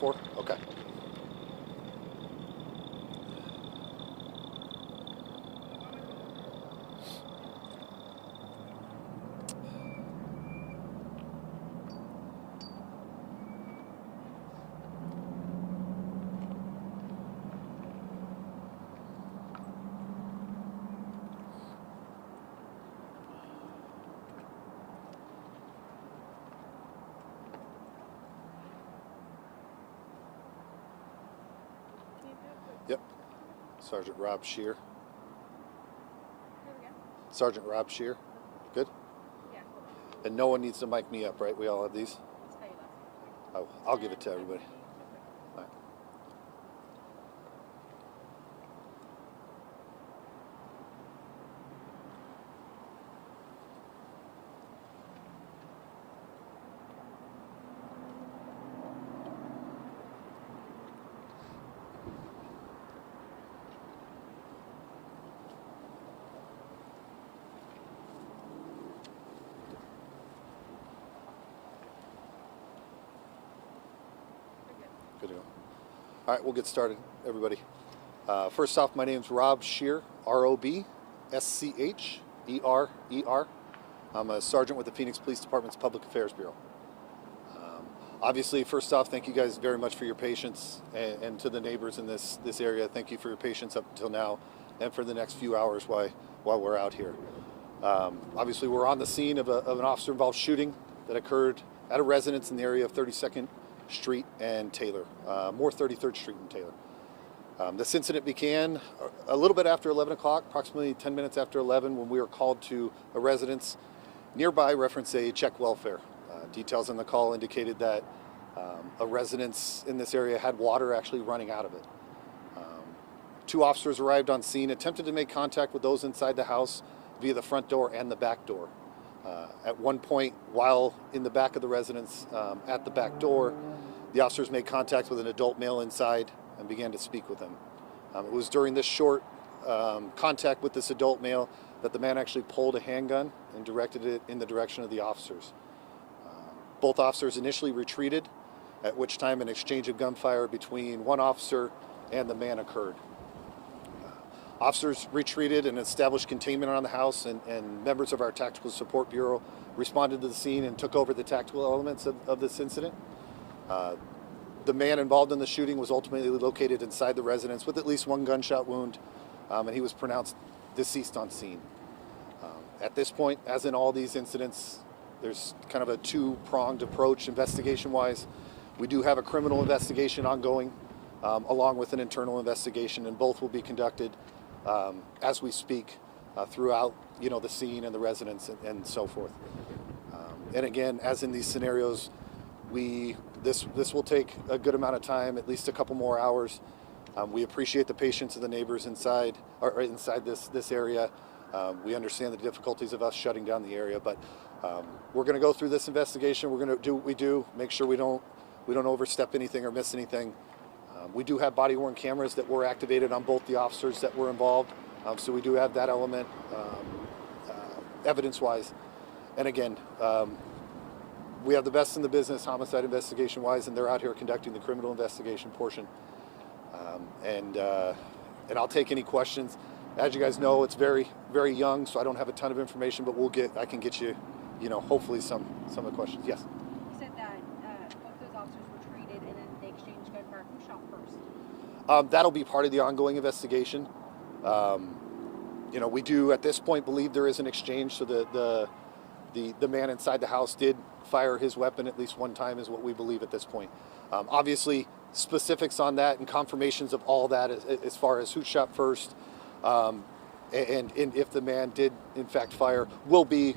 4? Okay. Yep. Sergeant Rob Shear. Sergeant Rob Shear. Good? Yeah. And no one needs to mic me up, right? We all have these? Oh, I'll give it to everybody. All right. Good to go. All right, we'll get started, everybody. First off, my name's Rob Shear, R-O-B-S-C-H-E-R-E-R. I'm a sergeant with the Phoenix Police Department's Public Affairs Bureau. Obviously, first off, thank you guys very much for your patience, and to the neighbors in this area, thank you for your patience up until now and for the next few hours while we're out here. Obviously, we're on the scene of an officer-involved shooting that occurred at a residence in the area of 32nd Street and Taylor, more 33rd Street and Taylor. This incident began a little bit after 11 o'clock, approximately 10 minutes after 11, when we were called to a residence nearby, reference a check welfare. Details on the call indicated that a residence in this area had water actually running out of it. Two officers arrived on scene, attempted to make contact with those inside the house via the front door and the back door. At one point, while in the back of the residence, at the back door, the officers made contact with an adult male inside and began to speak with him. It was during this short contact with this adult male that the man actually pulled a handgun and directed it in the direction of the officers. Both officers initially retreated, at which time an exchange of gunfire between one officer and the man occurred. Officers retreated and established containment on the house, and members of our Tactical Support Bureau responded to the scene and took over the tactical elements of this incident. The man involved in the shooting was ultimately located inside the residence with at least one gunshot wound, and he was pronounced deceased on scene. At this point, as in all these incidents, there's kind of a two-pronged approach investigation-wise. We do have a criminal investigation ongoing, along with an internal investigation, and both will be conducted as we speak throughout, the scene and the residence and so forth. And again, as in these scenarios, this will take a good amount of time, at least a couple more hours. We appreciate the patience of the neighbors inside this area. We understand the difficulties of us shutting down the area, but we're going to go through this investigation. We're going to do what we do, make sure we don't overstep anything or miss anything. We do have body-worn cameras that were activated on both the officers that were involved, so we do have that element evidence-wise. And again, we have the best in the business homicide investigation-wise, and they're out here conducting the criminal investigation portion. And I'll take any questions. As you guys know, it's very, very young, so I don't have a ton of information, but I can get you, hopefully some of the questions. Yes? You said that both those officers were treated and then they exchanged gunfire. Who shot first? That'll be part of the ongoing investigation. We do at this point believe there is an exchange, so the man inside the house did fire his weapon at least one time, is what we believe at this point. Obviously, specifics on that and confirmations of all that as far as who shot first, and if the man did in fact fire, will be,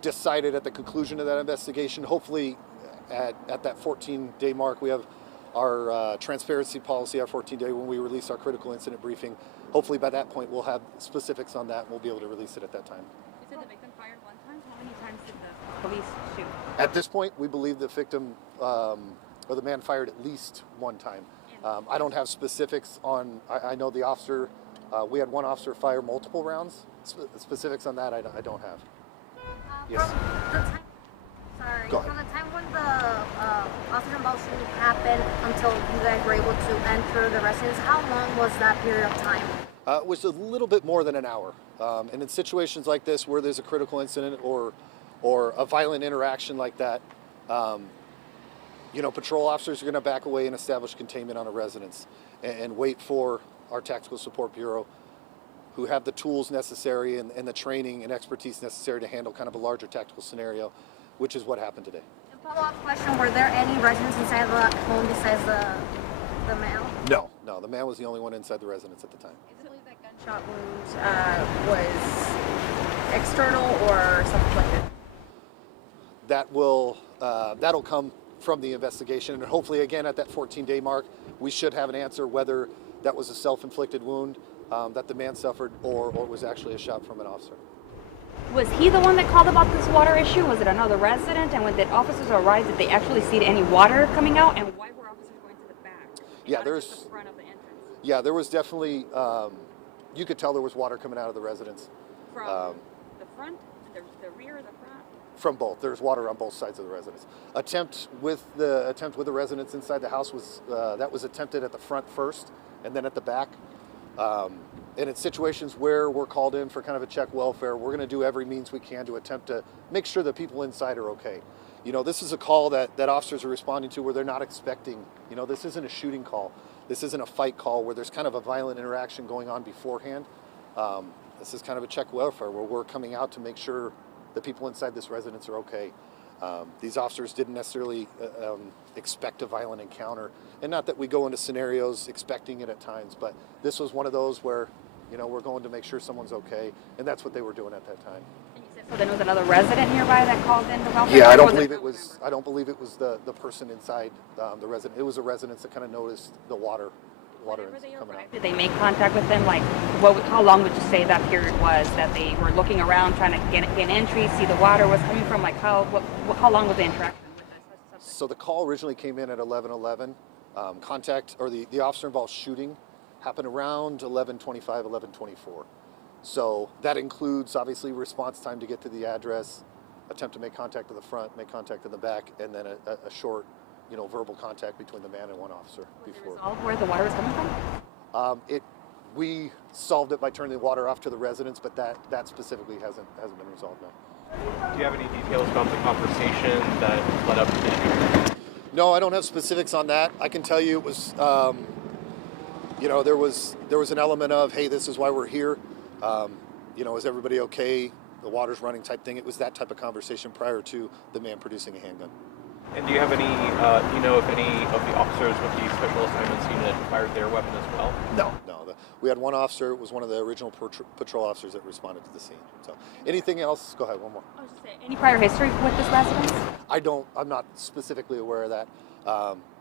decided at the conclusion of that investigation. Hopefully, at that 14-day mark, we have our transparency policy, our 14-day, when we release our critical incident briefing. Hopefully, by that point, we'll have specifics on that, and we'll be able to release it at that time. You said the victim fired one time. How many times did the police shoot? At this point, we believe the victim or the man fired at least one time. I don't have specifics on. I know the officer. We had one officer fire multiple rounds. Specifics on that, I don't have. Yes. From the time when the officer involved shooting happened until you guys were able to enter the residence. How long was that period of time? It was a little bit more than an hour. And in situations like this where there's a critical incident or a violent interaction like that, patrol officers are going to back away and establish containment on a residence and wait for our Tactical Support Bureau, who have the tools necessary and the training and expertise necessary to handle kind of a larger tactical scenario, which is what happened today. And follow-up question, were there any residents inside the home besides the male? No, the man was the only one inside the residence at the time. Is it believed that gunshot wound was external or self-inflicted? That'll come from the investigation, and hopefully again at that 14-day mark we should have an answer whether that was a self-inflicted wound that the man suffered or was actually a shot from an officer. Was he the one that called about this water issue? Was it another resident? And when the officers arrived, did they actually see any water coming out? And why were officers going to the back? Yeah, not there's just the front of the entrance? Yeah, there was definitely you could tell there was water coming out of the residence. From the front, the rear, the front? From both. There's water on both sides of the residence. Attempt with the residents inside the house was that was attempted at the front first and then at the back. And in situations where we're called in for kind of a check welfare, we're going to do every means we can to attempt to make sure the people inside are okay. This is a call that officers are responding to where they're not expecting. This isn't a shooting call. This isn't a fight call where there's kind of a violent interaction going on beforehand. This is kind of a check welfare where we're coming out to make sure the people inside this residence are okay. These officers didn't necessarily expect a violent encounter. And not that we go into scenarios expecting it at times, but this was one of those where, we're going to make sure someone's okay. And that's what they were doing at that time. And you said so there was another resident nearby that called in the welfare? Yeah, I don't believe it was the person inside the resident. It was a resident that kind of noticed the water coming out. Did they make contact with them? Like, how long would you say that period was that they were looking around, trying to get an entry, see the water was coming from? Like, how long was the interaction with this? So the call originally came in at 11:11. Contact or the officer involved shooting happened around 11:25, 11:24. So that includes obviously response time to get to the address, attempt to make contact at the front, make contact in the back, and then a short, verbal contact between the man and one officer before. Was it resolved where the water was coming from? We solved it by turning the water off to the residents, but that specifically hasn't been resolved now. Do you have any details about the conversation that led up to the shooting? No, I don't have specifics on that. I can tell you it was, there was an element of, hey, this is why we're here. Is everybody okay? The water's running type thing. It was that type of conversation prior to the man producing a handgun. And do you have any, do you know if any of the officers with the special assignments unit fired their weapon as well? No. We had one officer. It was one of the original patrol officers that responded to the scene. So anything else? Go ahead, one more. I was just saying, any prior history with this residence? I'm not specifically aware of that.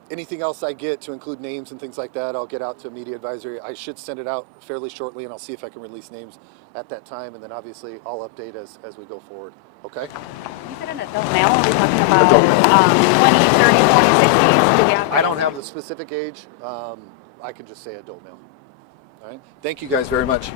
Anything else I get to include names and things like that, I'll get out to media advisory. I should send it out fairly shortly, and I'll see if I can release names at that time, and then obviously I'll update as we go forward. Okay? You said an adult male. Are we talking about 20, 30, 40, 60s? Do we have? I don't have the specific age. I can just say adult male. All right? Thank you guys very much.